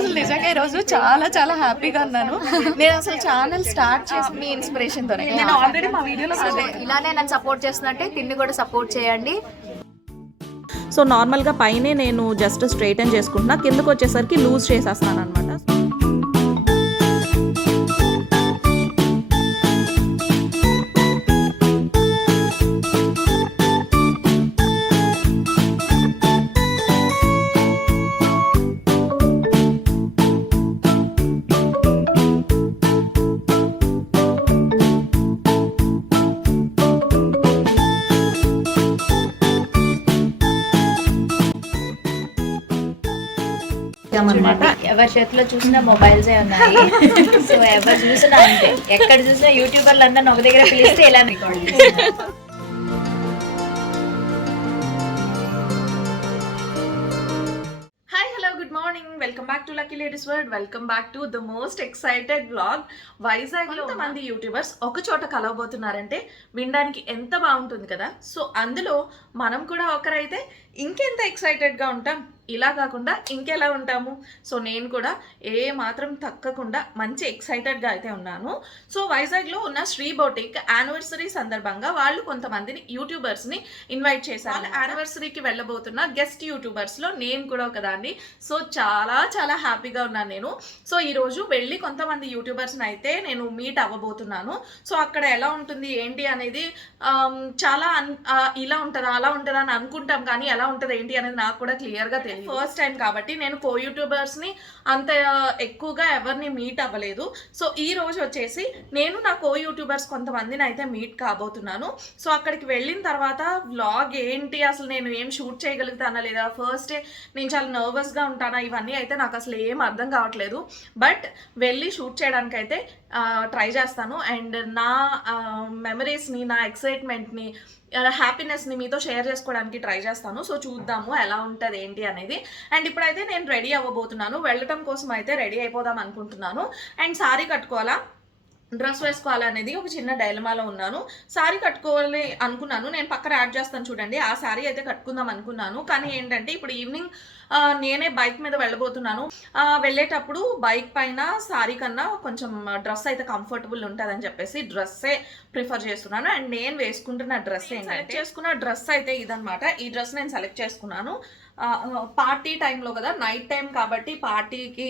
అసలు నిజంగా ఈరోజు చాలా చాలా హ్యాపీగా ఉన్నాను. నేను అసలు ఛానల్ స్టార్ట్ చేసి మీ ఇన్స్పిరేషన్ తోనే. నేను ఆల్రెడీ మా వీడియోలో ఇలానే నన్ను సపోర్ట్ చేస్తున్నట్టే తిన్ని కూడా సపోర్ట్ చేయండి. సో నార్మల్గా పైనే నేను జస్ట్ స్ట్రైటన్ చేసుకుంటున్నా, కిందకు వచ్చేసరికి లూజ్ చేసేస్తాను అనమాట. ఎవరి చేతిలో చూసినా మొబైల్సే ఉన్నాయి. సో ఎవరు చూసినా అంతే, ఎక్కడ చూసినా యూట్యూబర్లు అందరిని ఒక దగ్గర పిలిస్తే ఎలా రికార్డ్ చేస్తారు. Welcome back to lucky ladies world. Welcome back to the most excited vlog. Vizag లో మంది యూట్యూబర్స్ ఒక చోట కలవబోతున్నారంటే వినడానికి ఎంత బాగుంటుంది కదా. సో అందులో మనం కూడా ఒకరైతే ఇంకెంత ఎక్సైటెడ్ గా ఉంటాం. ఇలా కాకుండా ఇంకెలా ఉంటాము. సో నేను కూడా ఏ మాత్రం తగ్గకుండా మంచి ఎక్సైటెడ్గా అయితే ఉన్నాను. సో వైజాగ్లో ఉన్న శ్రీ బొటిక్ యానివర్సరీ సందర్భంగా వాళ్ళు కొంతమందిని యూట్యూబర్స్ని ఇన్వైట్ చేశారు. యానివర్సరీకి వెళ్ళబోతున్న గెస్ట్ యూట్యూబర్స్లో నేను కూడా ఒకదాన్ని. సో చాలా చాలా హ్యాపీగా ఉన్నాను నేను. సో ఈరోజు వెళ్ళి కొంతమంది యూట్యూబర్స్ని అయితే నేను మీట్ అవ్వబోతున్నాను. సో అక్కడ ఎలా ఉంటుంది ఏంటి అనేది చాలా ఇలా ఉంటుందా అలా ఉంటుందా అని అనుకుంటాం, కానీ ఎలా ఉంటుంది ఏంటి అనేది నాకు కూడా క్లియర్గా తెలియదు. ఫస్ట్ టైం కాబట్టి నేను కో యూట్యూబర్స్ని అంత ఎక్కువగా ఎవరిని మీట్ అవ్వలేదు. సో ఈ రోజు వచ్చేసి నేను నా కో యూట్యూబర్స్ కొంతమందిని అయితే మీట్ కాబోతున్నాను. సో అక్కడికి వెళ్ళిన తర్వాత వ్లాగ్ ఏంటి, అసలు నేను ఏం షూట్ చేయగలుగుతానా లేదా, ఫస్ట్ డే నేను చాలా నర్వస్గా ఉంటానా, ఇవన్నీ అయితే నాకు అసలు ఏం అర్థం కావట్లేదు. బట్ వెళ్ళి షూట్ చేయడానికి అయితే ట్రై చేస్తాను. అండ్ నా మెమరీస్ని, నా ఎక్సైట్మెంట్ని, హ్యాపీనెస్ని మీతో షేర్ చేసుకోవడానికి ట్రై చేస్తాను. సో చూద్దాము ఎలా ఉంటుంది ఏంటి అనేది. అండ్ ఇప్పుడైతే నేను రెడీ అవ్వబోతున్నాను. వెళ్ళటం కోసం అయితే రెడీ అయిపోదాం అనుకుంటున్నాను. అండ్ సారీ కట్టుకోవాలా డ్రెస్ వేసుకోవాలనేది ఒక చిన్న డైలమాలో ఉన్నాను. శారీ కట్టుకోవాలి అనుకున్నాను, నేను పక్కన యాడ్ చేస్తాను చూడండి. ఆ శారీ అయితే కట్టుకుందాం అనుకున్నాను. కానీ ఏంటంటే ఇప్పుడు ఈవినింగ్ నేనే బైక్ మీద వెళ్ళబోతున్నాను. వెళ్ళేటప్పుడు బైక్ పైన శారీ కన్నా కొంచెం డ్రెస్ అయితే కంఫర్టబుల్ ఉంటుందని చెప్పేసి డ్రెస్సే ప్రిఫర్ చేస్తున్నాను. అండ్ నేను వేసుకుంటున్న డ్రెస్ ఏంటంటే చేసుకున్న డ్రెస్ అయితే ఇదనమాట. ఈ డ్రెస్ నేను సెలెక్ట్ చేసుకున్నాను. పార్టీ టైంలో కదా, నైట్ టైం కాబట్టి పార్టీకి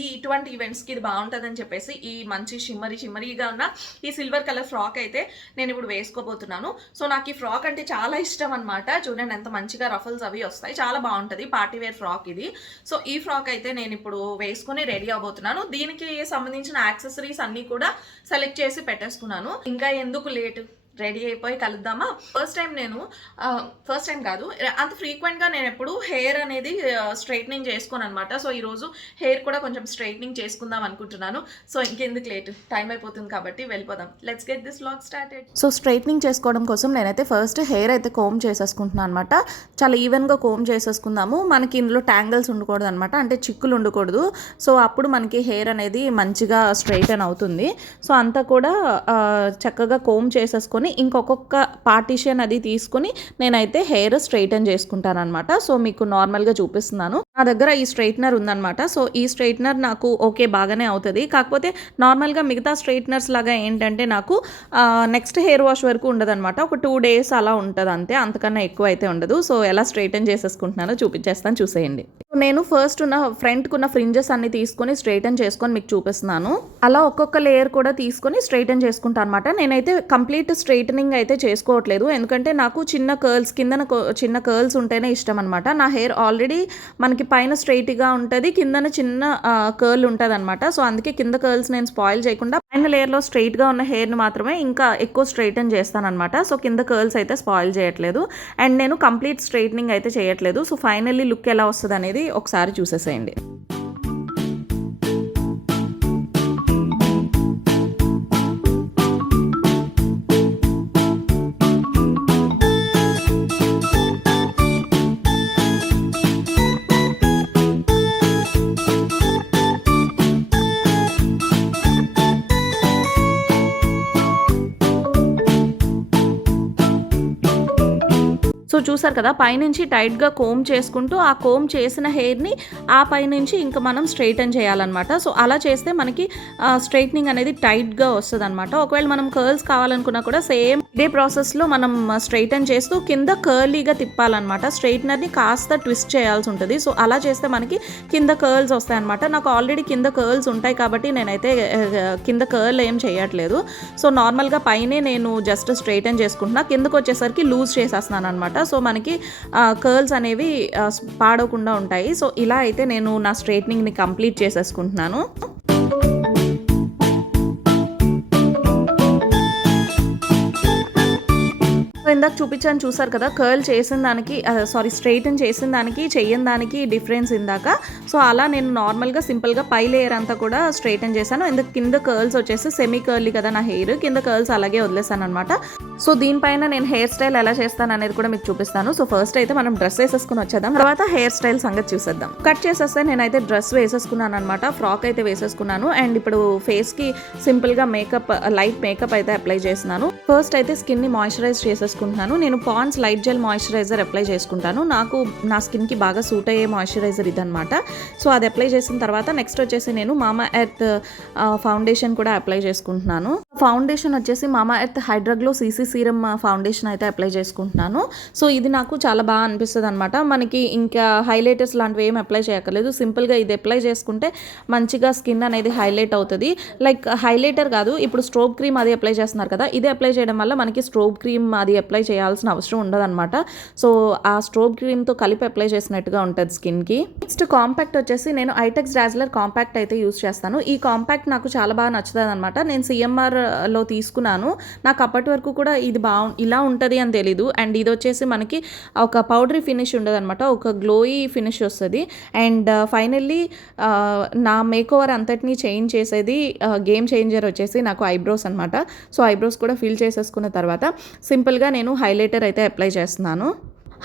ఇటువంటి ఈవెంట్స్కి ఇది బాగుంటుందని చెప్పేసి ఈ మంచి షిమ్మరీగా ఉన్న ఈ సిల్వర్ కలర్ ఫ్రాక్ అయితే నేను ఇప్పుడు వేసుకోబోతున్నాను. సో నాకు ఈ ఫ్రాక్ అంటే చాలా ఇష్టం అనమాట. చూడండి ఎంత మంచిగా రఫల్స్ అవి వస్తాయి, చాలా బాగుంటుంది పార్టీ వేర్ ఫ్రాక్ ఇది. సో ఈ ఫ్రాక్ అయితే నేను ఇప్పుడు వేసుకొని రెడీ అవబోతున్నాను. దీనికి సంబంధించిన యాక్సెసరీస్ అన్నీ కూడా సెలెక్ట్ చేసి పెట్టేసుకున్నాను. ఇంకా ఎందుకు లేట్, రెడీ అయిపోయి కలుద్దామా. ఫస్ట్ టైం కాదు, అంత ఫ్రీక్వెంట్గా నేను ఎప్పుడు హెయిర్ అనేది స్ట్రైట్నింగ్ చేసుకోను అనమాట. సో ఈరోజు హెయిర్ కూడా కొంచెం స్ట్రైట్నింగ్ చేసుకుందాం అనుకుంటున్నాను. సో ఇంకెందుకు లేట్, టైం అయిపోతుంది కాబట్టి వెళ్ళిపోదాం. Let's get this vlog started. So straightening చేసుకోవడం కోసం నేనైతే ఫస్ట్ హెయిర్ అయితే కోమ్ చేసేసుకుంటున్నాను అనమాట. చాలా ఈవెన్గా కోమ్ చేసేసుకుందాము. మనకి ఇందులో ట్యాంగిల్స్ ఉండకూడదు అనమాట, అంటే చిక్కులు ఉండకూడదు. సో అప్పుడు మనకి హెయిర్ అనేది మంచిగా స్ట్రైటన్ అవుతుంది. సో అంతా కూడా చక్కగా కోమ్ చేసేసుకొని ఇంకొక పార్టీషన్ అది తీసుకుని నేనైతే హెయిర్ స్ట్రైటన్ చేసుకుంటాను అనమాట. సో మీకు నార్మల్గా చూపిస్తున్నాను. నా దగ్గర ఈ స్ట్రైట్నర్ ఉందన్నమాట. సో ఈ స్ట్రైట్నర్ నాకు ఓకే బాగానే అవుతుంది. కాకపోతే నార్మల్గా మిగతా స్ట్రైట్నర్స్ లాగా ఏంటంటే నాకు నెక్స్ట్ హెయిర్ వాష్ వరకు ఉండదన్నమాట. ఒక 2 days అలా ఉంటుంది అంతే, అంతకన్నా ఎక్కువ అయితే ఉండదు. సో ఎలా స్ట్రైటన్ చేసేసుకుంటున్నానో చూపించేస్తాను, చూసేయండి. నేను ఫస్ట్ ఫ్రంట్కున్న ఫ్రింజెస్ అన్ని తీసుకొని స్ట్రైటన్ చేసుకొని మీకు చూపిస్తున్నాను. అలా ఒక్కొక్క లేయర్ కూడా తీసుకొని స్ట్రైటన్ చేసుకుంటాను అనమాట. నేనైతే కంప్లీట్ స్ట్రైటనింగ్ అయితే చేసుకోవట్లేదు, ఎందుకంటే నాకు చిన్న కర్ల్స్ కిందన చిన్న కర్ల్స్ ఉంటేనే ఇష్టం అనమాట. నా హెయిర్ ఆల్రెడీ మనకి పైన స్ట్రైట్గా ఉంటుంది, కిందన చిన్న కర్ల్ ఉంటుంది అనమాట. సో అందుకే కింద కర్ల్స్ నేను స్పాయిల్ చేయకుండా పైన లేయర్లో స్ట్రైట్గా ఉన్న హెయిర్ని మాత్రమే ఇంకా ఎక్కువ స్ట్రైటన్ చేస్తాను అనమాట. సో కింద కర్ల్స్ అయితే స్పాయిల్ చేయట్లేదు. అండ్ నేను కంప్లీట్ స్ట్రైట్నింగ్ అయితే చేయట్లేదు. సో ఫైనల్లీ లుక్ ఎలా వస్తుంది అనేది ఒకసారి చూసేసేయండి. సో సో చూసారు కదా, పైనుంచి టైట్గా కోమ్ చేసుకుంటూ ఆ కోమ్ చేసిన హెయిర్ని ఆ పైనుంచి ఇంకా మనం స్ట్రైటన్ చేయాలన్నమాట. సో అలా చేస్తే మనకి స్ట్రైట్నింగ్ అనేది టైట్గా వస్తుంది అనమాట. ఒకవేళ మనం కర్ల్స్ కావాలనుకున్నా కూడా సేమ్ ఇదే ప్రాసెస్లో మనం స్ట్రైటన్ చేస్తూ కింద కర్లీగా తిప్పాలన్నమాట. స్ట్రైట్నర్ని కాస్త ట్విస్ట్ చేయాల్సి ఉంటుంది. సో అలా చేస్తే మనకి కింద కర్ల్స్ వస్తాయి అనమాట. నాకు ఆల్రెడీ కింద కర్ల్స్ ఉంటాయి కాబట్టి నేనైతే కింద కర్ల్ ఏం చేయట్లేదు. సో నార్మల్గా పైనే నేను జస్ట్ స్ట్రైటన్ చేసుకుంటున్నా, కిందకు వచ్చేసరికి లూజ్ చేసేస్తున్నాను అనమాట. సో మనకి కర్ల్స్ అనేవి పాడవకుండా ఉంటాయి. సో ఇలా అయితే నేను నా స్ట్రైట్నింగ్ని కంప్లీట్ చేసేసుకుంటున్నాను. ఇందాక చూపించాను చూసారు కదా, కర్ల్ చేసిన దానికి స్ట్రైటన్ చేసిన దానికి చెయ్యని దానికి డిఫరెన్స్ ఇందాక. సో అలా నేను నార్మల్గా సింపుల్గా పై లేయర్ అంతా కూడా స్ట్రైటన్ చేశాను. ఇందుకు కింద కర్ల్స్ వచ్చేసి సెమీ కర్లీ కదా నా హెయిర్, కింద కర్ల్స్ అలాగే వదిలేసాను అనమాట. సో దీనిపైన నేను హెయిర్ స్టైల్ ఎలా చేస్తాను అనేది కూడా మీకు చూపిస్తాను. సో ఫస్ట్ అయితే మనం డ్రెస్ వేసేసుకుని వచ్చేద్దాం, తర్వాత హెయిర్ స్టైల్ సంగతి చూసేద్దాం. కట్ చేసేస్తే నేనైతే డ్రెస్ వేసేసుకున్నాను అనమాట, ఫ్రాక్ అయితే వేసేసుకున్నాను. అండ్ ఇప్పుడు ఫేస్కి సింపుల్గా మేకప్, లైట్ మేకప్ అయితే అప్లై చేస్తున్నాను. ఫస్ట్ అయితే స్కిన్ని మాయిశ్చరైజ్ చేసేసుకుంటున్నాను. నేను Pond's light gel moisturizer apply చేసుకుంటాను. నాకు నా స్కిన్కి బాగా సూట్ అయ్యే మాయిశ్చరైజర్ ఇదనమాట. సో అది అప్లై చేసిన తర్వాత నెక్స్ట్ వచ్చేసి నేను మామా ఎర్త్ ఫౌండేషన్ కూడా అప్లై చేసుకుంటున్నాను. ఫౌండేషన్ వచ్చేసి మామా ఎర్త్ హైడ్రాగ్లో సీసీ సీరమ్ ఫౌండేషన్ అయితే అప్లై చేసుకుంటున్నాను. సో ఇది నాకు చాలా బాగా అనిపిస్తుంది అనమాట. మనకి ఇంకా హైలైటర్స్ లాంటివి ఏం అప్లై చేయక్కర్లేదు, సింపుల్గా ఇది అప్లై చేసుకుంటే మంచిగా స్కిన్ అనేది హైలైట్ అవుతుంది. లైక్ హైలైటర్ కాదు, ఇప్పుడు స్ట్రోబ్ క్రీమ్ అది అప్లై చేస్తున్నారు కదా, ఇది అప్లై చేయడం వల్ల మనకి స్ట్రోబ్ క్రీమ్ అది అప్లై చేయాల్సిన అవసరం ఉండదన్నమాట. సో ఆ స్ట్రోబ్ క్రీమ్తో కలిపి అప్లై చేసినట్టుగా ఉంటుంది స్కిన్కి. నెక్స్ట్ కాంపాక్ట్ వచ్చేసి నేను ఐటెక్స్ డాజ్లర్ కాంపాక్ట్ అయితే యూస్ చేస్తాను. ఈ కాంపాక్ట్ నాకు చాలా బాగా నచ్చుతుంది అనమాట. నేను సిఎంఆర్లో తీసుకున్నాను. నాకు అప్పటి వరకు కూడా ఇది ఇలా ఉంటుంది అని తెలీదు. అండ్ ఇది వచ్చేసి మనకి ఒక పౌడరీ ఫినిష్ ఉండదు అనమాట, ఒక గ్లోయి ఫినిష్ వస్తుంది. అండ్ ఫైనల్లీ నా మేకోవర్ అంతటినీ చేంజ్ చేసేది గేమ్ చేంజర్ వచ్చేసి నాకు ఐబ్రోస్ అనమాట. సో ఐబ్రోస్ కూడా ఫిల్ చేసేసుకున్న తర్వాత సింపుల్గా నేను హైలైటర్ అయితే అప్లై చేస్తున్నాను.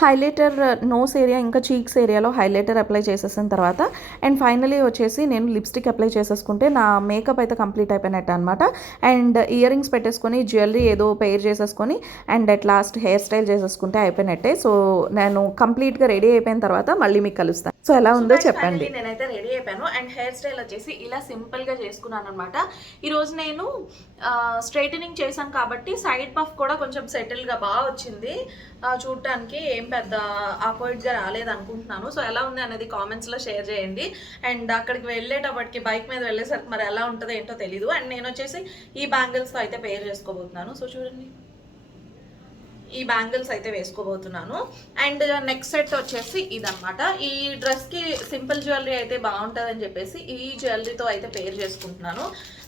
హైలైటర్ నోస్ ఏరియా ఇంకా చీక్స్ ఏరియాలో హైలైటర్ అప్లై చేసేసిన తర్వాత అండ్ ఫైనలీ వచ్చేసి నేను లిప్స్టిక్ అప్లై చేసేసుకుంటే నా మేకప్ అయితే కంప్లీట్ అయిపోయినట్టు అనమాట. అండ్ ఇయర్ రింగ్స్ పెట్టేసుకొని జ్యువెలరీ ఏదో పెయిర్ చేసేసుకొని and at last hair style చేసేసుకుంటే అయిపోయినట్టే. సో నేను కంప్లీట్గా రెడీ అయిపోయిన తర్వాత మళ్ళీ మీకు కలుస్తాను. సో ఎలా ఉందో చెప్పండి. నేనైతే రెడీ అయిపోయాను అండ్ హెయిర్ స్టైల్ వచ్చేసి ఇలా సింపుల్గా చేసుకున్నాను అనమాట. ఈరోజు నేను స్ట్రైటనింగ్ చేశాను కాబట్టి సైడ్ పఫ్ కూడా కొంచెం సెటిల్గా బాగా వచ్చింది. చూడటానికి ఏం పెద్ద ఆపోజిట్గా రాలేదు అనుకుంటున్నాను. సో ఎలా ఉంది అనేది కామెంట్స్లో షేర్ చేయండి. అండ్ అక్కడికి వెళ్ళేటప్పటికి బైక్ మీద వెళ్ళేసరికి మరి ఎలా ఉంటుందో ఏంటో తెలీదు. అండ్ నేను వచ్చేసి ఈ బ్యాంగిల్స్తో అయితే పేర్ చేసుకోబోతున్నాను. సో చూడండి, ఈ బ్యాంగిల్స్ అయితే వేసుకోబోతున్నాను. అండ్ నెక్స్ట్ సెట్ వచ్చేసి ఇదనమాట. ఈ డ్రెస్కి సింపుల్ జ్యువెలరీ అయితే బాగుంటుందని చెప్పేసి ఈ జ్యువెలరీతో అయితే పేర్ చేసుకుంటున్నాను.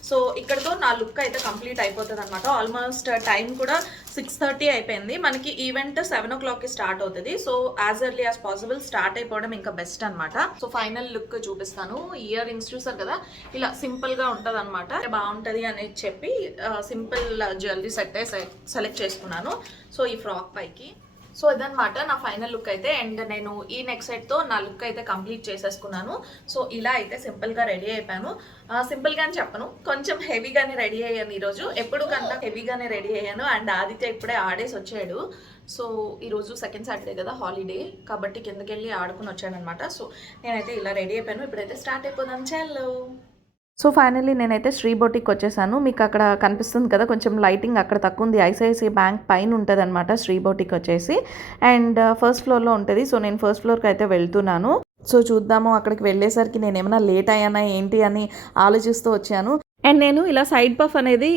సో ఇక్కడతో నా లుక్ అయితే కంప్లీట్ అయిపోతుంది అనమాట. ఆల్మోస్ట్ టైం కూడా 6:30 అయిపోయింది. మనకి ఈవెంట్ 7 o'clockకి స్టార్ట్ అవుతుంది. So as early as possible start అయిపోవడం ఇంకా బెస్ట్ అనమాట. సో ఫైనల్ లుక్ చూపిస్తాను. ఇయర్ రింగ్స్ చూసారు కదా, ఇలా సింపుల్గా ఉంటుంది అనమాట. బాగుంటుంది అనేది చెప్పి సింపుల్ జ్యువెలరీ సెట్ సెలెక్ట్ చేసుకున్నాను. సో ఈ ఫ్రాక్ పైకి సో ఇదనమాట నా ఫైనల్ లుక్ అయితే. అండ్ నేను ఈ నెక్ సెట్తో నా లుక్ అయితే కంప్లీట్ చేసేసుకున్నాను. సో ఇలా అయితే సింపుల్గా రెడీ అయిపోయాను. సింపుల్గా అని చెప్పను, కొంచెం హెవీగానే రెడీ అయ్యాను ఈరోజు. ఎప్పుడు కన్నా హెవీగానే రెడీ అయ్యాను. అండ్ ఆదిత్య ఇప్పుడే ఆడేసి వచ్చాడు. సో ఈరోజు సెకండ్ సాటర్డే కదా, హాలిడే కాబట్టి కిందకి వెళ్ళి ఆడుకుని వచ్చాడు అనమాట. సో నేనైతే ఇలా రెడీ అయిపోయాను. ఇప్పుడైతే స్టార్ట్ అయిపోదాం. చలో. సో ఫైనల్లీ నేనైతే శ్రీ బొటిక్ వచ్చేసాను. మీకు అక్కడ కనిపిస్తుంది కదా, కొంచెం లైటింగ్ అక్కడ తక్కువ ఉంది. ఐసిఐసిఐ బ్యాంక్ పైన ఉంటుంది అనమాట శ్రీ బొటిక్ వచ్చేసి. అండ్ ఫస్ట్ ఫ్లోర్లో ఉంటుంది. సో నేను ఫస్ట్ ఫ్లోర్కి అయితే వెళ్తున్నాను. సో చూద్దాము, అక్కడికి వెళ్ళేసరికి నేను ఏమైనా లేట్ అయ్యానా ఏంటి అని ఆలోచిస్తూ వచ్చాను. అండ్ నేను ఇలా సైడ్ పఫ్ అనేది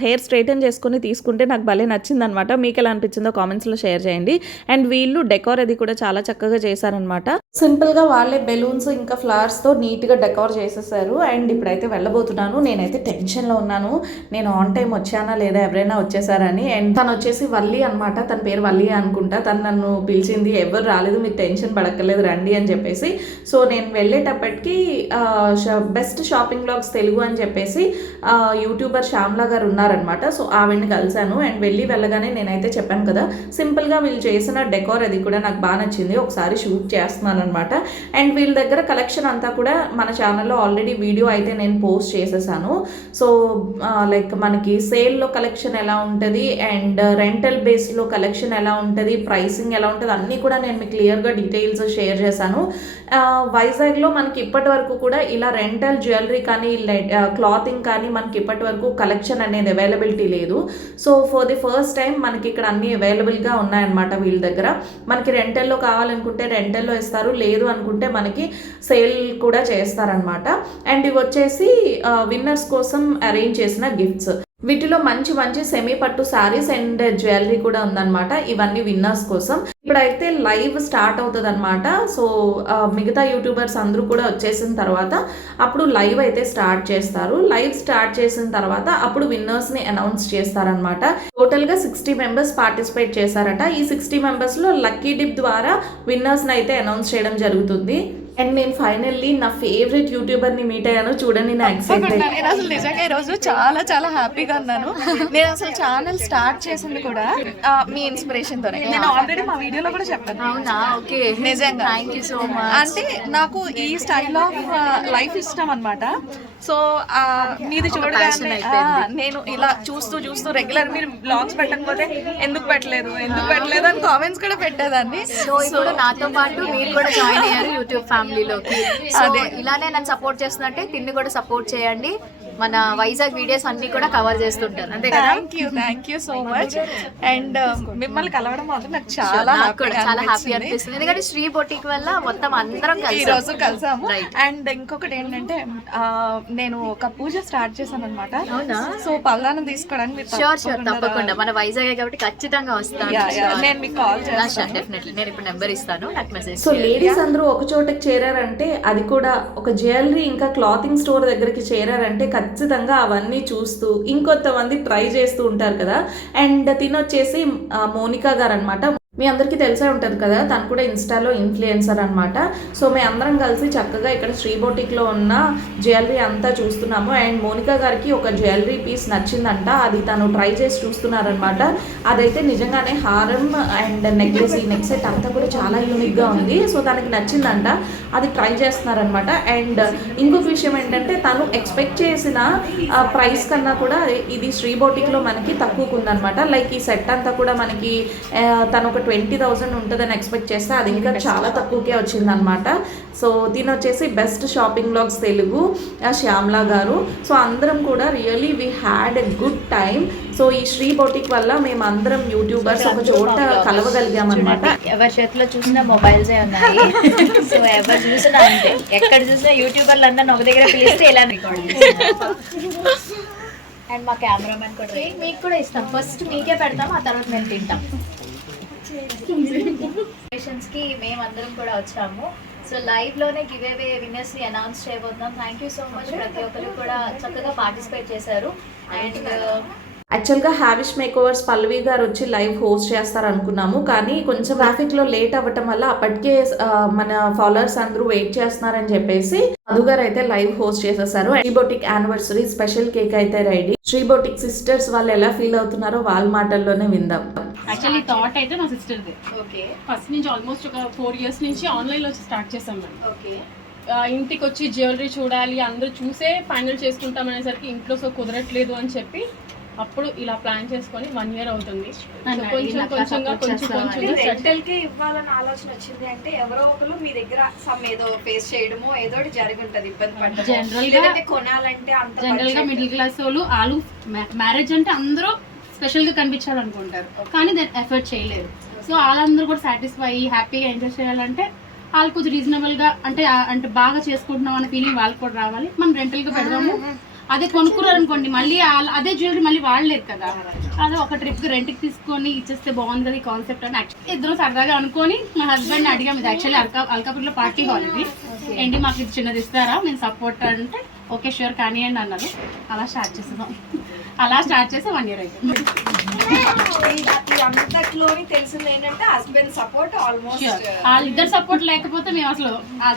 హెయిర్ స్ట్రైటన్ చేసుకుని తీసుకుంటే నాకు భలే నచ్చిందనమాట. మీకు ఎలా అనిపించిందో కామెంట్స్లో షేర్ చేయండి. అండ్ వీళ్ళు డెకార్ అది కూడా చాలా చక్కగా చేశారనమాట. సింపుల్గా వాళ్ళే బెలూన్స్ ఇంకా ఫ్లవర్స్తో నీట్గా డెకార్ చేసేసారు. అండ్ ఇప్పుడైతే వెళ్ళబోతున్నాను. నేనైతే టెన్షన్లో ఉన్నాను, నేను ఆన్ టైం వచ్చానా లేదా, ఎవరైనా వచ్చేసారని. అండ్ తను వచ్చేసి వల్లి అనమాట, తన పేరు వల్లి అనుకుంటా. తను నన్ను పిలిచింది, ఎవరు రాలేదు, మీరు టెన్షన్ పడక్కర్లేదు రండి అని చెప్పేసి. సో నేను వెళ్ళేటప్పటికి బెస్ట్ షాపింగ్ బ్లాగ్స్ తెలుగు అని చెప్పేసి చెప్పేసి యూట్యూబర్ శ్యామ్లా గారు ఉన్నారనమాట. సో ఆవిడని కలిశాను అండ్ వెళ్ళగానే నేనైతే చెప్పాను కదా, సింపుల్గా వీళ్ళు చేసిన డెకోర్ అది కూడా నాకు బాగా నచ్చింది, ఒకసారి షూట్ చేస్తున్నాను అనమాట. అండ్ వీళ్ళ దగ్గర కలెక్షన్ అంతా కూడా మన ఛానల్లో ఆల్రెడీ వీడియో అయితే నేను పోస్ట్ చేసేసాను. సో లైక్ మనకి సేల్లో కలెక్షన్ ఎలా ఉంటుంది అండ్ రెంటల్ బేస్లో కలెక్షన్ ఎలా ఉంటుంది, ప్రైసింగ్ ఎలా ఉంటుంది అన్నీ కూడా నేను మీకు క్లియర్గా డీటెయిల్స్ షేర్ చేశాను. వైజాగ్లో మనకి ఇప్పటి వరకు కూడా ఇలా రెంటల్ జ్యువెలరీ కానీ క్లాతింగ్ కానీ మనకి ఇప్పటి వరకు కలెక్షన్ అనేది అవైలబిలిటీ లేదు. So for the first time మనకి ఇక్కడ అన్నీ అవైలబుల్గా ఉన్నాయన్నమాట వీళ్ళ దగ్గర. మనకి రెంటల్లో కావాలనుకుంటే రెంటల్లో ఇస్తారు, లేదు అనుకుంటే మనకి సేల్ కూడా చేస్తారనమాట. అండ్ ఇవి వచ్చేసి విన్నర్స్ కోసం అరేంజ్ చేసిన గిఫ్ట్స్. వీటిలో మంచి మంచి సెమీ పట్టు శారీస్ అండ్ జ్యువెలరీ కూడా ఉందన్నమాట. ఇవన్నీ విన్నర్స్ కోసం. ఇప్పుడైతే లైవ్ స్టార్ట్ అవుతుంది అనమాట. సో మిగతా యూట్యూబర్స్ అందరూ కూడా వచ్చేసిన తర్వాత అప్పుడు లైవ్ అయితే స్టార్ట్ చేస్తారు. లైవ్ స్టార్ట్ చేసిన తర్వాత అప్పుడు విన్నర్స్ని అనౌన్స్ చేస్తారనమాట. టోటల్గా 60 మెంబర్స్ పార్టిసిపేట్ చేశారట. ఈ 60 మెంబర్స్లో లక్కీ డిప్ ద్వారా విన్నర్స్ని అయితే అనౌన్స్ చేయడం జరుగుతుంది. అండ్ నేను ఫైనల్లీ నా ఫేవరెట్ యూట్యూబర్ని మీట్ అయ్యాను. చూడండి నా ఎక్సైట్మెంట్. నేను అసలు నిజంగా ఈరోజు చాలా చాలా హ్యాపీగా ఉన్నాను. నేను అసలు ఛానల్ స్టార్ట్ చేసింది కూడా మీ ఇన్స్పిరేషన్ తోనే. నేను ఆల్రెడీ మా వీడియోలో కూడా చెప్పాను. అవునా? ఓకే, నిజంగా థ్యాంక్ యూ సో మచ్. అంటే నాకు ఈ స్టైల్ ఆఫ్ లైఫ్ ఇష్టం అనమాట. సో మీది చూడగానే నేను ఇలా చూస్తూ రెగ్యులర్ మీరు బ్లాగ్స్ పెట్టకపోతే ఎందుకు పెట్టలేదు అని కామెంట్స్ కూడా పెట్టేదాన్ని. సో ఇప్పుడు నాతో పాటు మీరు కూడా జాయిన్ అయ్యారు యూట్యూబ్ ఫ్యామిలీలోకి. సో ఇలానే నన్ను సపోర్ట్ చేస్తున్నట్టే తిన్ని కూడా సపోర్ట్ చేయండి. మన వైజాగ్ వీడియోస్ అన్ని కూడా కవర్ చేస్తుంటారు, అంతే కదా? Thank you so much. And మిమ్మల్ని కలవడం మాత్రం నాకు చాలా హ్యాపీ అనిపిస్తుంది. ఎందుకంటే శ్రీ బొటిక్ వల్ల మొత్తం అందరం ఈ రోజు కలిసాము. అండ్ ఇంకొకటి ఏంటంటే నేను ఒక పూజ స్టార్ట్ చేశాను అనమాట. అవునా? సో పల్లానం తీసుకోవడానికి షూర్ తప్పకుండా. మన వైజాగ్ కాబట్టి ఖచ్చితంగా వస్తాను. నేను మీకు కాల్ చేస్తాను డెఫినెట్లీ. నేను ఇప్పుడు నెంబర్ ఇస్తాను, నాకు మెసేజ్. సో లేడీస్ అందరూ ఒక చోటకి చేరారంటే, అది కూడా ఒక జ్యువెలరీ ఇంకా క్లాతింగ్ స్టోర్ దగ్గరికి చేరారంటే ఖచ్చితంగా అవన్నీ చూస్తూ ఇంకొంతమంది ట్రై చేస్తూ ఉంటారు కదా. అండ్ తినొచ్చేసి మోనికా గారు అనమాట. మీ అందరికీ తెలిసే ఉంటుంది కదా, తను కూడా ఇన్స్టాలో ఇన్ఫ్లుయెన్సర్ అనమాట. సో మేము అందరం కలిసి చక్కగా ఇక్కడ శ్రీ బొటిక్లో ఉన్న జ్యువెలరీ అంతా చూస్తున్నాము. అండ్ మోనికా గారికి ఒక జ్యువెలరీ పీస్ నచ్చిందంట, అది తను ట్రై చేసి చూస్తున్నారనమాట. అదైతే నిజంగానే హారం అండ్ నెక్లెస్, ఈ నెక్ సెట్ అంతా కూడా చాలా యూనిక్గా ఉంది. సో తనకి నచ్చిందంట, అది ట్రై చేస్తున్నారనమాట. అండ్ ఇంకొక విషయం ఏంటంటే, తను ఎక్స్పెక్ట్ చేసిన ప్రైస్ కన్నా కూడా ఇది శ్రీ బొటిక్లో మనకి తక్కువకు ఉందనమాట. లైక్ ఈ సెట్ అంతా కూడా మనకి తను ఒక 20,000 ఉంటుందని ఎక్స్పెక్ట్ చేస్తే అది ఇంకా చాలా తక్కువకే వచ్చిందనమాట. సో దీని వచ్చేసి best shopping blogs Telugu Shyamala garu. So అందరం కూడా really we had a good time. So ఈ శ్రీ బొటిక్ వల్ల మేము అందరం యూట్యూబర్స్ ఒక చోట కలవగలిగామన్నమాట. ఎవరి చేతిలో చూసినా మొబైల్సే ఉన్నాయి. సో ఎవరు చూసినా అంటే ఎక్కడ చూసినా యూట్యూబర్లు అందరిని ఒక దగ్గర పిలిస్తే ఎలా రికార్డ్ చేస్తారు. అండ్ మా కెమెరామెన్ కూడా మీకు కూడా ఇస్తాం. ఫస్ట్ మీకే పెడతాం, ఆ తర్వాత మేము తింటాం. కి మేమందరం కూడా వచ్చాము. సో లైవ్ లోనే గివ్ అవే విన్నర్స్ ని అనౌన్స్ చేయబోతున్నాం. Thank you so much. ప్రతి ఒక్కరు కూడా చక్కగా పార్టిసిపేట్ చేశారు. అండ్ యాక్చువల్గా హ్యావిష్ మేకోవర్స్ పల్లవి గారు వచ్చి లైవ్ హోస్ట్ చేస్తారు అనుకున్నాము, కానీ కొంచెం ట్రాఫిక్లో లేట్ అవ్వటం వల్ల అప్పటికే మన ఫాలోవర్స్ అందరూ వెయిట్ చేస్తున్నారని చెప్పేసి మధు గారు అయితే లైవ్ హోస్ట్ చేసేసారు. Sri boutique anniversary special cake అయితే రెడీ. శ్రీ బొటిక్ సిస్టర్స్ వాళ్ళు ఎలా ఫీల్ అవుతున్నారో వాళ్ళ మాటల్లోనే విందాం. యాక్చువల్లీ థాట్ అయితే మా సిస్టర్ది. ఓకే, ఫస్ట్ నుంచి ఆల్మోస్ట్ ఒక 4 years నుంచి ఆన్లైన్లో స్టార్ట్ చేసాం మేము. ఓకే, ఇంటికి వచ్చి జ్యువెలరీ చూడాలి, అందరూ చూసే ఫైనల్ చేసుకుంటాం అనేసరికి ఇంట్లో సో కుదరట్లేదు అని చెప్పి అప్పుడు ఇలా ప్లాన్ చేసుకొని 1 year అవుతుంది. కొంచెం రెంటల్ కి ఇవ్వాలని ఆలోచన వచ్చింది అంటే ఎవరో ఒకరు మీ దగ్గర సమ్ ఏదో ఫేస్ చేయడమో ఏదో జరిగి ఉంటది, ఇబ్బంది పడ్డారు. జనరల్ కొనాలంటే అంత జనరల్ గా మిడిల్ క్లాస్ వాళ్ళు మ్యారేజ్ అంటే అందరూ స్పెషల్ గా కనిపించాలనుకుంటారు, కానీ దాన్ని ఎఫర్ట్ చేయలేరు. సో వాళ్ళందరూ కూడా సాటిస్ఫై హ్యాపీగా ఎంజాయ్ చేయాలంటే వాళ్ళు కొంచెం రీజనబుల్ గా అంటే బాగా చేసుకుంటున్నాం అనే ఫీలింగ్ వాళ్ళకి కూడా రావాలి. మనం రెంటల్ గా పెడదాము. అదే కొనుక్కున్నారు అనుకోండి, మళ్ళీ అదే జ్యువెలరీ మళ్ళీ వాడలేరు కదా. అదే ఒక ట్రిప్ కి రెంట్కి తీసుకొని ఇచ్చేస్తే బాగుంది కదా ఈ కాన్సెప్ట్ అని యాక్చువల్లీ ఇద్దరు సరదాగా అనుకొని మా హస్బెండ్ అడిగాము. ఇది యాక్చువల్లీ అల్కాపూర్లో పార్టీ హాల్ ఇది, ఏంటి మాకు ఇది చిన్నది ఇస్తారా, మేము సపోర్ట్ అంటే ఓకే షూర్ కానీ అని అన్నారు. అలా స్టార్ట్ చేసాం. అలా స్టార్ట్ చేసి 1 year అయింది. అంతట్లోని తెలిసింది ఏంటంటే హస్బెండ్ సపోర్ట్ ఆల్మోస్ట్. వాళ్ళిద్దరు సపోర్ట్ లేకపోతే మేము అసలు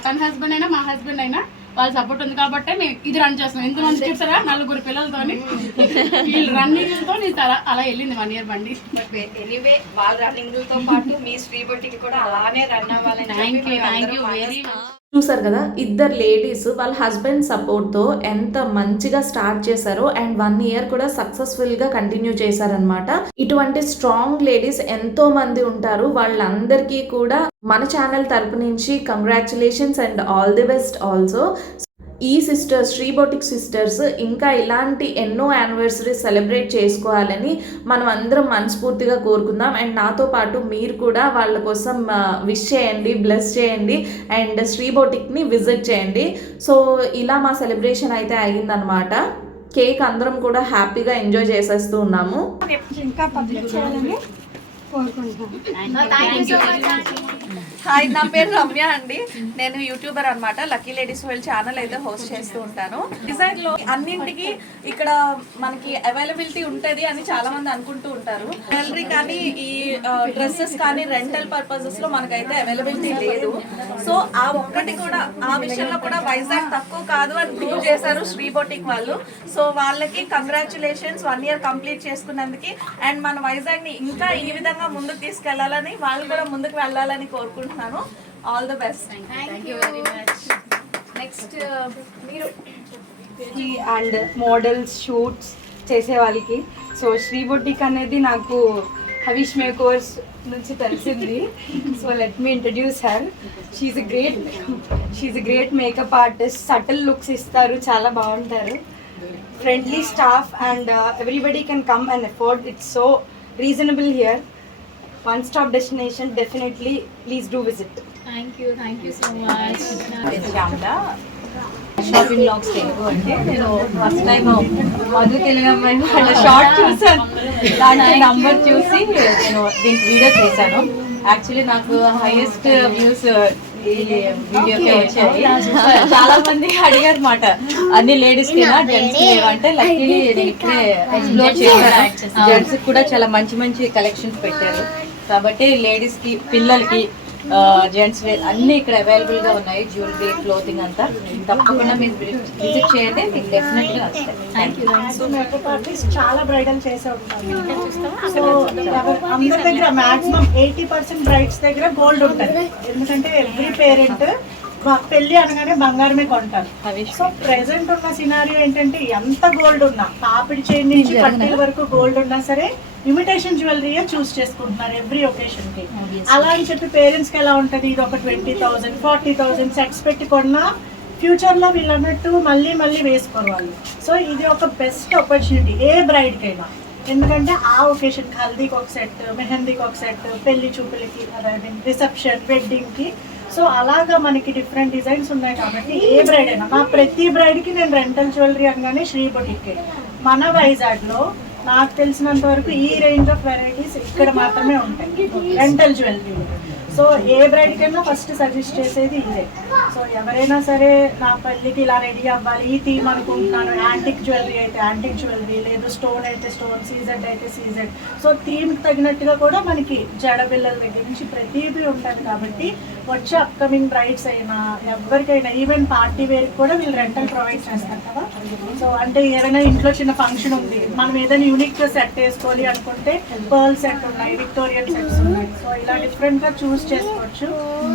తన హస్బెండ్ అయినా మా హస్బెండ్ అయినా వాళ్ళ సపోర్ట్ ఉంది కాబట్టి మేము ఇది రన్ చేస్తున్నాం. ఎంతమంది చూసారా 4 పిల్లలతోని వీళ్ళు రన్నింగ్తో అలా వెళ్ళింది 1 year బండి. బట్ ఎనీవే వాళ్ళ రన్నింగ్ తో పాటు మీ శ్రీ బొటిక్ కూడా అలానే రన్ అవ్వాలని థ్యాంక్ యూ వెరీ మచ్. చూసారు కదా, ఇద్దరు లేడీస్ వాళ్ళ హస్బెండ్ సపోర్ట్తో ఎంత మంచిగా స్టార్ట్ చేశారో అండ్ 1 year కూడా సక్సెస్ఫుల్గా కంటిన్యూ చేశారనమాట. ఇటువంటి స్ట్రాంగ్ లేడీస్ ఎంతో మంది ఉంటారు. వాళ్ళందరికీ కూడా మన ఛానల్ తరపు నుంచి congratulations and all the best also. ఈ సిస్టర్స్, శ్రీ బొటిక్ సిస్టర్స్ ఇంకా ఇలాంటి ఎన్నో యానివర్సరీ సెలబ్రేట్ చేసుకోవాలని మనం అందరం మనస్ఫూర్తిగా కోరుకుందాం. అండ్ నాతో పాటు మీరు కూడా వాళ్ళ కోసం విష్ చేయండి, బ్లెస్ చేయండి అండ్ శ్రీ బొటిక్ని విజిట్ చేయండి. సో ఇలా మా సెలబ్రేషన్ అయితే అయ్యిందనమాట. కేక్ అందరం కూడా హ్యాపీగా ఎంజాయ్ చేసేస్తూ ఉన్నాము. ఇంకా పబ్లిక్ చేయాలని హాయ్, నా పేరు రమ్య అండి. నేను యూట్యూబర్ అనమాట. లక్కీ లేడీస్ వరల్డ్ ఛానల్ అయితే హోస్ట్ చేస్తూ ఉంటాను. డిజైన్ లో అన్నింటికి ఇక్కడ మనకి అవైలబిలిటీ ఉంటుంది అని చాలా మంది అనుకుంటూ ఉంటారు. జ్యువెలరీ కానీ ఈ డ్రెస్సెస్ కానీ రెంటల్ పర్పసెస్ లో మనకైతే అవైలబిలిటీ లేదు. సో ఆ ఒక్కటి కూడా, ఆ విషయంలో కూడా వైజాగ్ తక్కువ కాదు అని ప్రూవ్ చేశారు శ్రీ బొటిక్ వాళ్ళు. సో వాళ్ళకి కంగ్రాచులేషన్స్ 1 year కంప్లీట్ చేసుకున్నందుకు. అండ్ మన వైజాగ్ ని ఇంకా ఈ విధంగా ముందుకు తీసుకెళ్లాలని, వాళ్ళు కూడా ముందుకు వెళ్ళాలని కోరుకుంటున్నాను. All the best. Thank you very much. Next మీరు అండ్ మోడల్స్ షూట్స్ చేసే వాళ్ళకి సో శ్రీ బొటిక్ అనేది నాకు హవిష్ మేకోవర్స్ నుంచి తెలిసింది. So let me introduce her. She's a great makeup artist. Subtle looks ఇస్తారు, చాలా బాగుంటారు. Friendly staff and everybody can come and afford. It's so reasonable here. One stop destination, definitely please do visit. Thank you so much. Shyamala, shopping blogs Telugu అంటే నేను first time Madhu Telugu అమ్మాయి వాళ్ళ short చూసాను. దాంట్లో number చూసి నేను దీనికి వీడియో చేశాను. యాక్చువల్లీ నాకు హైయెస్ట్ వ్యూస్ ఈ వీడియోకే వచ్చాయి. చాలా మంది అడిగారు అన్నమాట, అన్ని లేడీస్ కి జెంట్స్ అంటే లక్కీలీ నేను ఇప్పుడే ఎక్స్ప్లోర్ చేశాను. జెంట్స్ కూడా చాలా మంచి మంచి కలెక్షన్స్ పెట్టారు కాబట్టి లేడీస్ కి, పిల్లలకి, జెంట్స్ వేర్ అన్ని ఇక్కడ అవైలబుల్ గా ఉన్నాయి. జ్యువెలరీ, క్లోతింగ్ అంతా తప్పకుండా మీరు విజిట్ చేయండి, మీకు డెఫినెట్ గా వస్తాయి. Thank you. మేకప్ ఆర్టిస్ట్ చాలా బ్రైడల్ చేసే ఉంటాను. సో అందరి దగ్గర మాక్సిమం 80% బ్రైడ్స్ దగ్గర గోల్డ్ ఉంటుంది. ఎందుకంటే ఎవ్రీ పేరెంట్ పెళ్లి అనగానే బంగారమే కొంటారు. సో ప్రెసెంట్ ఉన్న సినారియో ఏంటంటే ఎంత గోల్డ్ ఉన్నా, పాపిడి చైన్ నుంచి పట్టీల వరకు గోల్డ్ ఉన్నా సరే ఇమిటేషన్ జ్యువెలరీయే చూస్ చేసుకుంటున్నారు ఎవ్రీ ఒకేషన్ కి. అలా అని చెప్పి పేరెంట్స్ కి ఎలా ఉంటది, ఇది ఒక 20,000 40,000 సెట్స్ పెట్టి కొన్నా ఫ్యూచర్ లో వీళ్ళు అన్నట్టు మళ్ళీ వేసుకోరు వాళ్ళు. సో ఇది ఒక బెస్ట్ ఆపర్చునిటీ ఏ బ్రైడ్ కైనా. ఎందుకంటే ఆ ఒకేషన్, హల్దీకి ఒక సెట్, మెహందీకి ఒక సెట్, పెళ్లి చూపులకి, రిసెప్షన్, వెడ్డింగ్ కి. సో అలాగా మనకి డిఫరెంట్ డిజైన్స్ ఉన్నాయి కాబట్టి ఏ బ్రైడ్ అయినా, నా ప్రతి బ్రైడ్కి నేను రెంటల్ జ్యువెలరీ అనగానే శ్రీ బొటిక్. మన వైజాగ్లో నాకు తెలిసినంత వరకు ఈ రేంజ్ ఆఫ్ వెరైటీస్ ఇక్కడ మాత్రమే ఉంటాయి రెంటల్ జ్యువెలరీ. సో ఏ బ్రైడ్ కైనా ఫస్ట్ సజెస్ట్ చేసేది ఇదే. సో ఎవరైనా సరే నా పెళ్ళికి ఇలా రెడీ అవ్వాలి, ఈ థీమ్ అనుకుంటున్నాను, యాంటిక్ జ్యువెలరీ అయితే యాంటిక్ జ్యువెలరీ, లేదు స్టోన్ అయితే స్టోన్, సీజెడ్ అయితే సీజెడ్. సో థీమ్కి తగినట్టుగా కూడా మనకి జడబిల్లల దగ్గర నుంచి ప్రతిదీ ఉంటుంది కాబట్టి వచ్చే అప్కమింగ్ బ్రైడ్స్ అయినా ఎవరికైనా, ఈవెన్ పార్టీ వేర్కి కూడా వీళ్ళు రెంటల్ ప్రొవైడ్ చేస్తారు కదా. సో అంటే ఏదైనా ఇంట్లో చిన్న ఫంక్షన్ ఉంది, మనం ఏదైనా యూనిక్ సెట్ వేసుకోవాలి అనుకుంటే పర్ల్ సెట్ ఉన్నాయి, విక్టోరియన్ సెట్స్ ఉన్నాయి. సో ఇలా డిఫరెంట్గా చూస్ చేసుకోవచ్చు.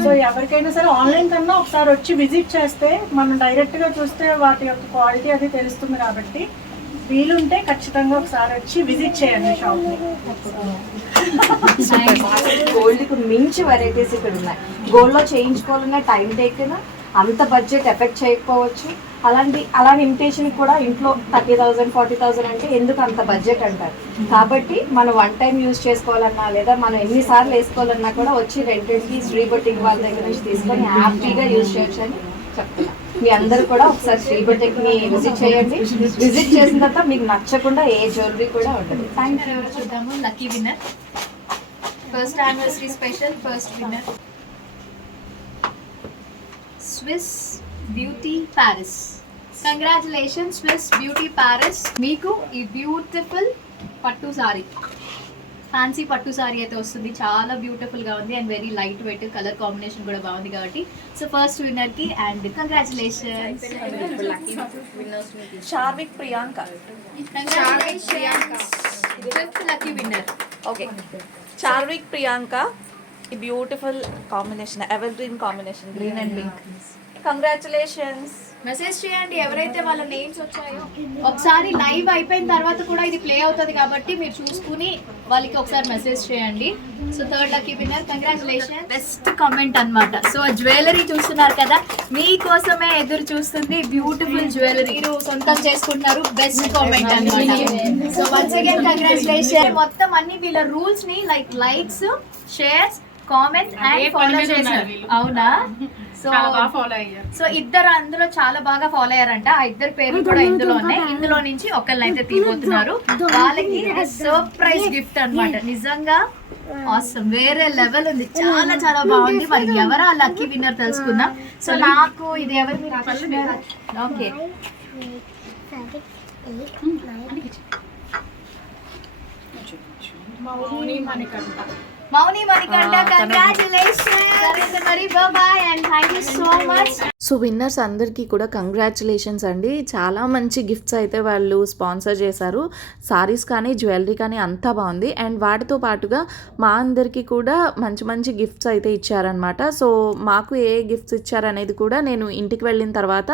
సో ఎవరికైనా సరే ఆన్లైన్ కన్నా ఒకసారి వచ్చి విజిట్ చేస్తే, మనం డైరెక్ట్గా చూస్తే వాటి యొక్క క్వాలిటీ అది తెలుస్తుంది కాబట్టి వీలుంటే ఖచ్చితంగా ఒకసారి వచ్చి విజిట్ చేయండి షాప్ని. గోల్డ్కి మించి వెరైటీస్ ఇక్కడ ఉన్నాయి. గోల్డ్లో చేయించుకోవాలన్నా టైం టేకినా అంత బడ్జెట్ ఎఫెక్ట్ చేయకపోవచ్చు. అలాంటి ఇమిటేషన్ కూడా ఇంట్లో 30,000 40,000 అంటే ఎందుకు అంత బడ్జెట్ అంటారు. కాబట్టి మనం 1 time యూజ్ చేసుకోవాలన్నా లేదా మనం ఎన్నిసార్లు వేసుకోవాలన్నా కూడా వచ్చి రెంటెడ్కి శ్రీ బొటిక్ వాళ్ళ దగ్గర నుంచి తీసుకొని హ్యాపీగా యూజ్ చేయొచ్చు అని చెప్తున్నా. మీ అందరూ కూడా ఒకసారి శ్రీ బొటిక్ని విజిట్ చేయండి. విజిట్ చేసిన తర్వాత మీకు నచ్చకుండా ఏ జ్యువెలరీ కూడా ఉంటుంది. Thank you. చూద్దాము lucky winner, first anniversary special first winner Swiss beauty Paris. Congratulations Swiss beauty Paris, మీకు ఈ బ్యూటిఫుల్ పట్టు సారీ ఫ్యాన్సీ పట్టు సారీ అయితే వస్తుంది. చాలా బ్యూటిఫుల్ గా ఉంది and very light weight, colour combination కూడా బాగుంది కాబట్టి సో ఫస్ట్ విన్నర్ కి and congratulations. Charvik Priyanka. Lucky winner. Okay, Charvik Priyanka. ఈ beautiful combination, evergreen combination, green and pink. Congratulations. Message చేయండి ఎవరైతే వాళ్ళ నేమ్స్ వచ్చాయో. ఒకసారి లైవ్ అయిపోయిన తర్వాత కూడా ఇది ప్లే అవుతుంది కాబట్టి మీరు చూసుకుని వాళ్ళకి ఒకసారి మెసేజ్ చేయండి. So third lucky winner, congratulation. Best comment అన్నమాట. సో జ్యువెలరీ చూస్తున్నారు కదా, మీకోసమే ఎదురు చూస్తుంది. బ్యూటిఫుల్ జ్యువెలరీ మీరు సొంతం చేసుకుంటున్నారు. బెస్ట్ కామెంట్ అన్నమాట. So once again congratulation. మొత్తం అన్ని వీళ్ళ రూల్స్ ని likes, shares, comments and follow చేశారు. అవునా? సో ఫాలో అయ్యారు. సో ఇద్దరు అందులో చాలా బాగా ఫాలో అయ్యారంట. ఆ ఇద్దరు పేర్లు కూడా ఇందులో నుంచి ఒకళ్ళని అయితే తీయబోతున్నారు. వాళ్ళకి సర్ప్రైజ్ గిఫ్ట్ అన్నమాట. నిజంగా ఆసమ్, వేరే లెవెల్ ఉంది. చాలా చాలా బాగుంది. మరి ఎవరు ఆ లక్కీ విన్నర్ తెలుసుకుందాం. సో నాకు ఇది ఎవరు మీరు ఓకే మౌని మణికంఠ, కంగ్రాచులేషన్స్. మరి bye and thank you so much. So winners అందరికీ కూడా కంగ్రాచులేషన్స్ అండి. చాలా మంచి గిఫ్ట్స్ అయితే వాళ్ళు స్పాన్సర్ చేశారు. సారీస్ కానీ జ్యువెలరీ కానీ అంతా బాగుంది. అండ్ వాటితో పాటుగా మా అందరికీ కూడా మంచి మంచి గిఫ్ట్స్ అయితే ఇచ్చారనమాట. సో మాకు ఏ గిఫ్ట్స్ ఇచ్చారనేది కూడా నేను ఇంటికి వెళ్ళిన తర్వాత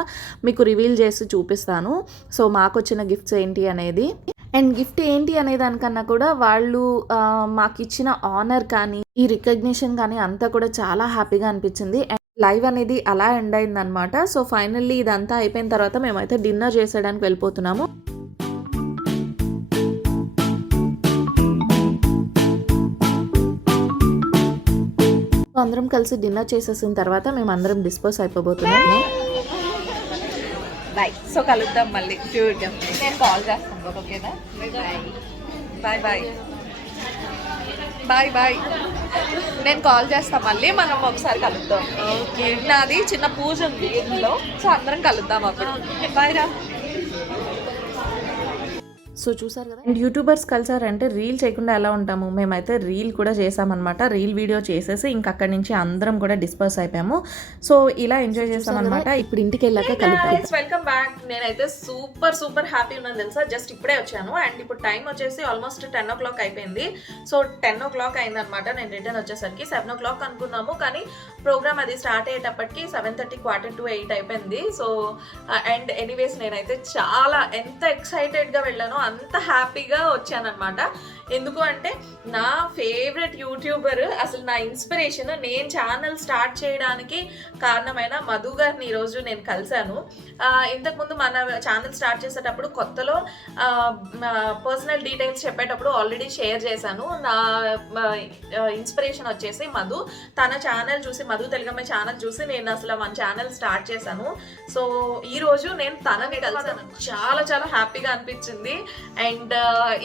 మీకు రివీల్ చేసి చూపిస్తాను. సో మాకు వచ్చిన గిఫ్ట్స్ ఏంటి అనేది. అండ్ గిఫ్ట్ ఏంటి అనే దానికన్నా కూడా వాళ్ళు మాకు ఇచ్చిన ఆనర్ కానీ ఈ రికగ్నిషన్ కానీ అంతా కూడా చాలా హ్యాపీగా అనిపించింది. అండ్ లైవ్ అనేది అలా ఎండ్ అయిందనమాట. సో ఫైనల్లీ ఇదంతా అయిపోయిన తర్వాత మేమైతే డిన్నర్ చేసేయడానికి వెళ్ళిపోతున్నాము. అందరం కలిసి డిన్నర్ చేసేసిన తర్వాత మేము అందరం డిస్పోజ్ అయిపోబోతున్నాము. బాయ్. సో కలుద్దాం మళ్ళీ ష్యూర్గా. నేను కాల్ చేస్తాను. ఓకేనా? Bye bye bye bye. నేను కాల్ చేస్తాను మళ్ళీ, మనం ఒకసారి కలుద్దాం. ఓకే, నాది చిన్న పూజ ఉంది ఇంట్లో, సో అందరం కలుద్దాం అప్పుడు. బాయ్ రా. సో చూసారు కదా. అండ్ యూట్యూబర్స్ కలిసారంటే రీల్ చేయకుండా ఎలా ఉంటాము, మేమైతే రీల్ కూడా చేసామన్నమాట. రీల్ వీడియో చేసేసి ఇంక అక్కడి నుంచి అందరం కూడా డిస్పర్స్ అయిపోయాము. సో ఇలా ఎంజాయ్ చేసామన్నమాట. ఇప్పుడు ఇంటికి వెళ్ళాక కలుద్దాం. Welcome back. నేనైతే సూపర్ హ్యాపీ ఉన్నాను తెలుసా. జస్ట్ ఇప్పుడే వచ్చాను. అండ్ ఇప్పుడు టైం వచ్చేసి ఆల్మోస్ట్ 10 o'clock అయిపోయింది. సో 10 o'clock అయిందనమాట నేను రిటర్న్ వచ్చేసరికి. 7 o'clock అనుకున్నాము, కానీ ప్రోగ్రామ్ అది స్టార్ట్ అయ్యేటప్పటికి 7:30 7:45 అయిపోయింది. సో అండ్ ఎనీవేస్ నేనైతే చాలా ఎంత ఎక్సైటెడ్గా వెళ్ళానో అంత హ్యాపీగా వచ్చానమాట. ఎందుకు అంటే నా ఫేవరెట్ యూట్యూబర్, అసలు నా ఇన్స్పిరేషన్, నేను ఛానల్ స్టార్ట్ చేయడానికి కారణమైన మధు గారిని ఈరోజు నేను కలిశాను. ఇంతకుముందు మన ఛానల్ స్టార్ట్ చేసేటప్పుడు కొత్తలో పర్సనల్ డీటెయిల్స్ చెప్పేటప్పుడు ఆల్రెడీ షేర్ చేశాను. నా ఇన్స్పిరేషన్ వచ్చేసి మధు. తన ఛానల్ చూసి, మధు తెలుగమ్మ ఛానల్ చూసి నేను అసలు మన ఛానల్ స్టార్ట్ చేశాను. సో ఈరోజు నేను తనని కలిసాను. చాలా చాలా హ్యాపీగా అనిపించింది. అండ్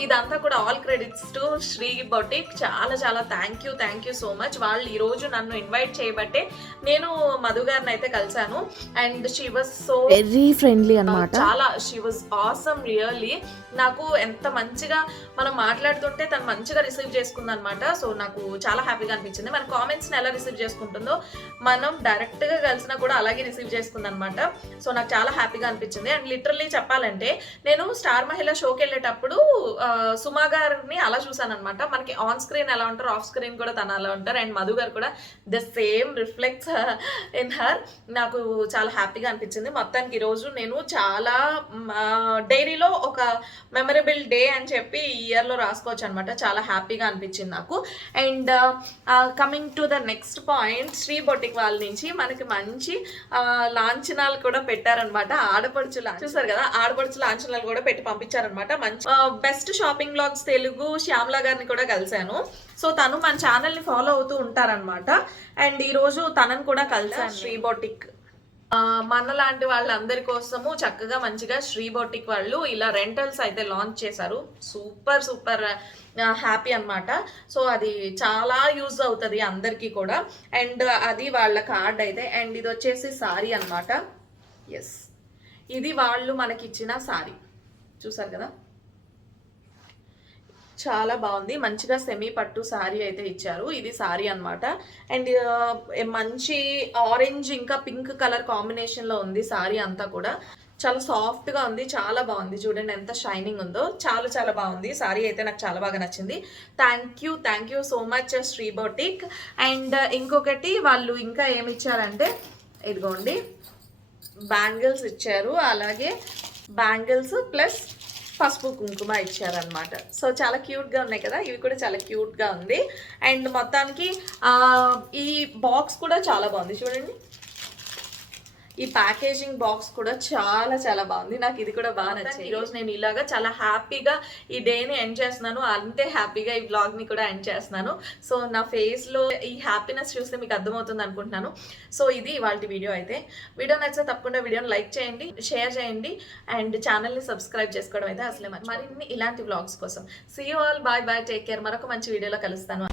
ఇదంతా కూడా all credits to Sri boutique. చాలా చాలా థ్యాంక్ యూ సో మచ్. వాళ్ళు ఈరోజు నన్ను ఇన్వైట్ చేయబట్టే నేను మధు గారిని అయితే కలిసాను. And she was so very friendly అనమాట. చాలా షీ వాజ్ ఆసమ్ రియల్లీ. నాకు ఎంత మంచిగా మనం మాట్లాడుతుంటే తను మంచిగా రిసీవ్ చేసుకుంది అనమాట. సో నాకు చాలా హ్యాపీగా అనిపించింది. మన కామెంట్స్ని ఎలా రిసీవ్ చేసుకుంటుందో మనం డైరెక్ట్గా కలిసినా కూడా అలాగే రిసీవ్ చేసుకుంది అనమాట. సో నాకు చాలా హ్యాపీగా అనిపించింది. అండ్ లిటరల్లీ చెప్పాలంటే నేను స్టార్ మహిళ షోకి వెళ్ళేటప్పుడు సుమా గారిని అలా చూసాను అనమాట. మనకి ఆన్ స్క్రీన్ ఎలా ఉంటారు, ఆఫ్ స్క్రీన్ కూడా తను అలా ఉంటారు. అండ్ మధు గారు కూడా the same reflects in her. నాకు చాలా హ్యాపీగా అనిపించింది. మొత్తానికి ఈరోజు నేను చాలా డైరీలో ఒక మెమరబుల్ డే అని చెప్పి ఈ ఇయర్లో రాసుకోవచ్చు అనమాట. చాలా హ్యాపీగా అనిపించింది నాకు. And coming to the next point, Sri boutique వాళ్ళ నుంచి మనకి మంచి లాంఛనాలు కూడా పెట్టారనమాట. ఆడపడుచులు చూసారు కదా, ఆడపడుచు లాంఛనాలు కూడా పెట్టి పంపించారనమాట. మంచి best shopping blogs Telugu Shyamala గారిని కూడా కలిశాను. సో తను మన ఛానల్ని ఫాలో అవుతూ ఉంటారనమాట. అండ్ ఈరోజు తనని కూడా కలిసాను. శ్రీ బొటిక్ మన లాంటి వాళ్ళందరి కోసము చక్కగా మంచిగా శ్రీ బొటిక్ వాళ్ళు ఇలా రెంటల్స్ అయితే లాంచ్ చేశారు. సూపర్ హ్యాపీ అనమాట. సో అది చాలా యూజ్ అవుతుంది అందరికీ కూడా. అండ్ అది వాళ్ళ కార్డ్ అయితే. అండ్ ఇది వచ్చేసి సారీ అనమాట. ఎస్, ఇది వాళ్ళు మనకి ఇచ్చిన సారీ చూసారు కదా. చాలా బాగుంది. మంచిగా సెమీ పట్టు శారీ అయితే ఇచ్చారు. ఇది శారీ అన్నమాట. అండ్ మంచి ఆరెంజ్ ఇంకా పింక్ కలర్ కాంబినేషన్లో ఉంది శారీ అంతా కూడా. చాలా సాఫ్ట్గా ఉంది, చాలా బాగుంది. చూడండి ఎంత షైనింగ్ ఉందో, చాలా చాలా బాగుంది. శారీ అయితే నాకు చాలా బాగా నచ్చింది. Thank you so much Sri boutique. And ఇంకొకటి వాళ్ళు ఇంకా ఏమి ఇచ్చారంటే ఇదిగోండి బ్యాంగిల్స్ ఇచ్చారు, అలాగే బ్యాంగిల్స్ ప్లస్ పసుపు కుంకుమ ఇచ్చారనమాట. సో చాలా క్యూట్గా ఉన్నాయి కదా, ఇవి కూడా చాలా క్యూట్గా ఉంది. అండ్ మొత్తానికి ఈ బాక్స్ కూడా చాలా బాగుంది. చూడండి ఈ ప్యాకేజింగ్ బాక్స్ కూడా చాలా చాలా బాగుంది. నాకు ఇది కూడా బాగా నచ్చింది. ఈరోజు నేను ఇలాగా చాలా హ్యాపీగా ఈ డేని ఎండ్ చేస్తున్నాను, అంతే హ్యాపీగా ఈ వ్లాగ్ని కూడా ఎండ్ చేస్తున్నాను. సో నా ఫేస్లో ఈ హ్యాపీనెస్ చూస్తే మీకు అర్థమవుతుంది అనుకుంటున్నాను. సో ఇది ఇవాళ వీడియో అయితే. వీడియో నచ్చితే తప్పకుండా వీడియోని లైక్ చేయండి, షేర్ చేయండి అండ్ ఛానల్ని సబ్స్క్రైబ్ చేసుకోవడం అయితే అసలే మరిన్ని ఇలాంటి వ్లాగ్స్ కోసం. See you all, bye bye, take care. మరొక మంచి వీడియోలో కలుస్తాను.